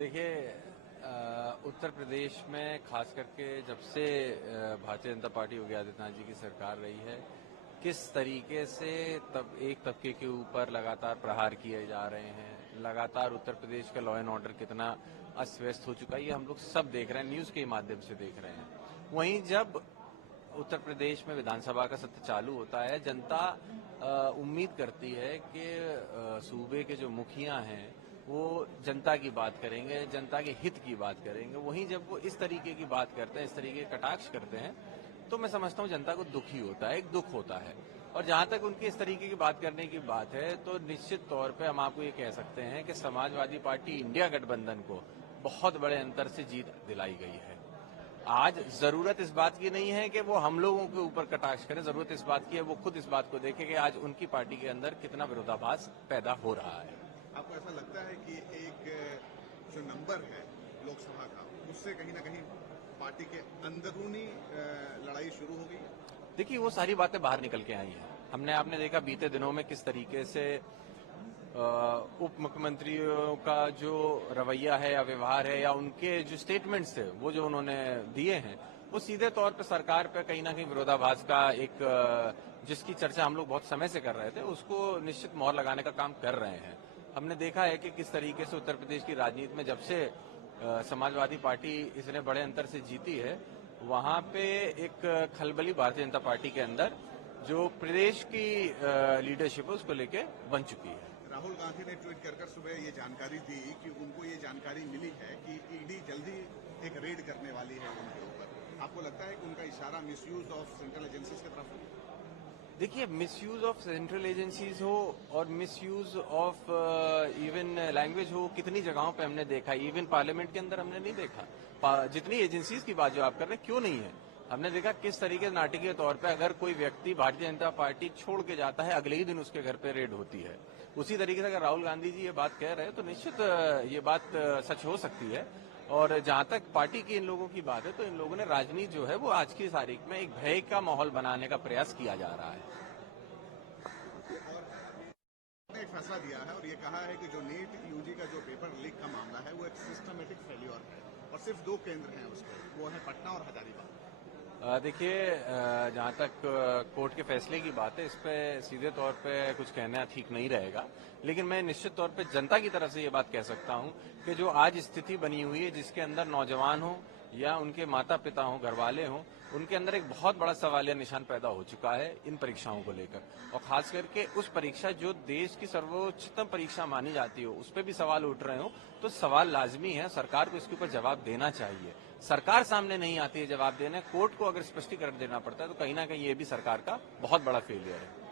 देखिए, उत्तर प्रदेश में खास करके जब से भारतीय जनता पार्टी योगी आदित्यनाथ जी की सरकार रही है, किस तरीके से तब एक तबके के ऊपर लगातार प्रहार किए जा रहे हैं, लगातार उत्तर प्रदेश का लॉ एंड ऑर्डर कितना अस्त व्यस्त हो चुका है, ये हम लोग सब देख रहे हैं, न्यूज के माध्यम से देख रहे हैं। वहीं जब उत्तर प्रदेश में विधानसभा का सत्र चालू होता है, जनता उम्मीद करती है कि सूबे के जो मुखिया हैं वो जनता की बात करेंगे, जनता के हित की बात करेंगे। वहीं जब वो इस तरीके की बात करते हैं, इस तरीके के कटाक्ष करते हैं, तो मैं समझता हूँ जनता को दुखी होता है, एक दुख होता है। और जहां तक उनकी इस तरीके की बात करने की बात है, तो निश्चित तौर पे हम आपको ये कह सकते हैं कि समाजवादी पार्टी इंडिया गठबंधन को बहुत बड़े अंतर से जीत दिलाई गई है। आज जरूरत इस बात की नहीं है कि वो हम लोगों के ऊपर कटाक्ष करें, जरूरत इस बात की है वो खुद इस बात को देखें कि आज उनकी पार्टी के अंदर कितना विरोधाभास पैदा हो रहा है। आपको ऐसा लगता है कि एक जो नंबर है लोकसभा का, उससे कहीं ना कहीं पार्टी के अंदरूनी लड़ाई शुरू हो गई है? देखिए, वो सारी बातें बाहर निकल के आई हैं। आपने देखा बीते दिनों में किस तरीके से उप मुख्यमंत्रियों का जो रवैया है या व्यवहार है या उनके जो स्टेटमेंट्स थे वो जो उन्होंने दिए हैं, वो सीधे तौर पर सरकार पे कहीं ना कहीं विरोधाभास का एक जिसकी चर्चा हम लोग बहुत समय से कर रहे थे, उसको निश्चित मोहर लगाने का काम कर रहे हैं। हमने देखा है कि किस तरीके से उत्तर प्रदेश की राजनीति में जब से समाजवादी पार्टी इतने बड़े अंतर से जीती है, वहां पे एक खलबली भारतीय जनता पार्टी के अंदर जो प्रदेश की लीडरशिप है उसको लेके बन चुकी है। राहुल गांधी ने ट्वीट कर सुबह ये जानकारी दी कि उनको ये जानकारी मिली है कि ईडी जल्दी एक रेड करने वाली है उनके ऊपर। आपको लगता है कि उनका इशारा मिसयूज ऑफ सेंट्रल एजेंसीज की तरफ? देखिए, मिसयूज ऑफ सेंट्रल एजेंसीज हो और मिसयूज ऑफ इवन लैंग्वेज हो, कितनी जगहों पे हमने देखा, इवन पार्लियामेंट के अंदर हमने नहीं देखा। जितनी एजेंसीज की बात जो आप कर रहे हैं, क्यों नहीं है, हमने देखा किस तरीके से नाटकीय तौर पे अगर कोई व्यक्ति भारतीय जनता पार्टी छोड़ के जाता है, अगले ही दिन उसके घर पे रेड होती है। उसी तरीके से अगर राहुल गांधी जी ये बात कह रहे हैं तो निश्चित ये बात सच हो सकती है। और जहां तक पार्टी की इन लोगों की बात है, तो इन लोगों ने राजनीति जो है वो आज की तारीख में एक भय का माहौल बनाने का प्रयास किया जा रहा है। एक फैसला दिया है और ये कहा है कि जो नीट यूजी का जो पेपर लीक का मामला है वो एक सिस्टमेटिक फेल्योर है और सिर्फ 2 केंद्र हैं उसके, वो है पटना और हजारीबाग। देखिए, जहाँ तक कोर्ट के फैसले की बात है, इस पे सीधे तौर पे कुछ कहना ठीक नहीं रहेगा, लेकिन मैं निश्चित तौर पे जनता की तरफ से ये बात कह सकता हूँ कि जो आज स्थिति बनी हुई है, जिसके अंदर नौजवान हो या उनके माता पिता हो, घर वाले हों, उनके अंदर एक बहुत बड़ा सवालिया निशान पैदा हो चुका है इन परीक्षाओं को लेकर। और खास करके उस परीक्षा जो देश की सर्वोच्चतम परीक्षा मानी जाती हो, उस पर भी सवाल उठ रहे हो, तो सवाल लाजमी है, सरकार को इसके ऊपर जवाब देना चाहिए। सरकार सामने नहीं आती है जवाब देने, कोर्ट को अगर स्पष्टीकरण देना पड़ता है, तो कहीं ना कहीं ये भी सरकार का बहुत बड़ा फेलियर है।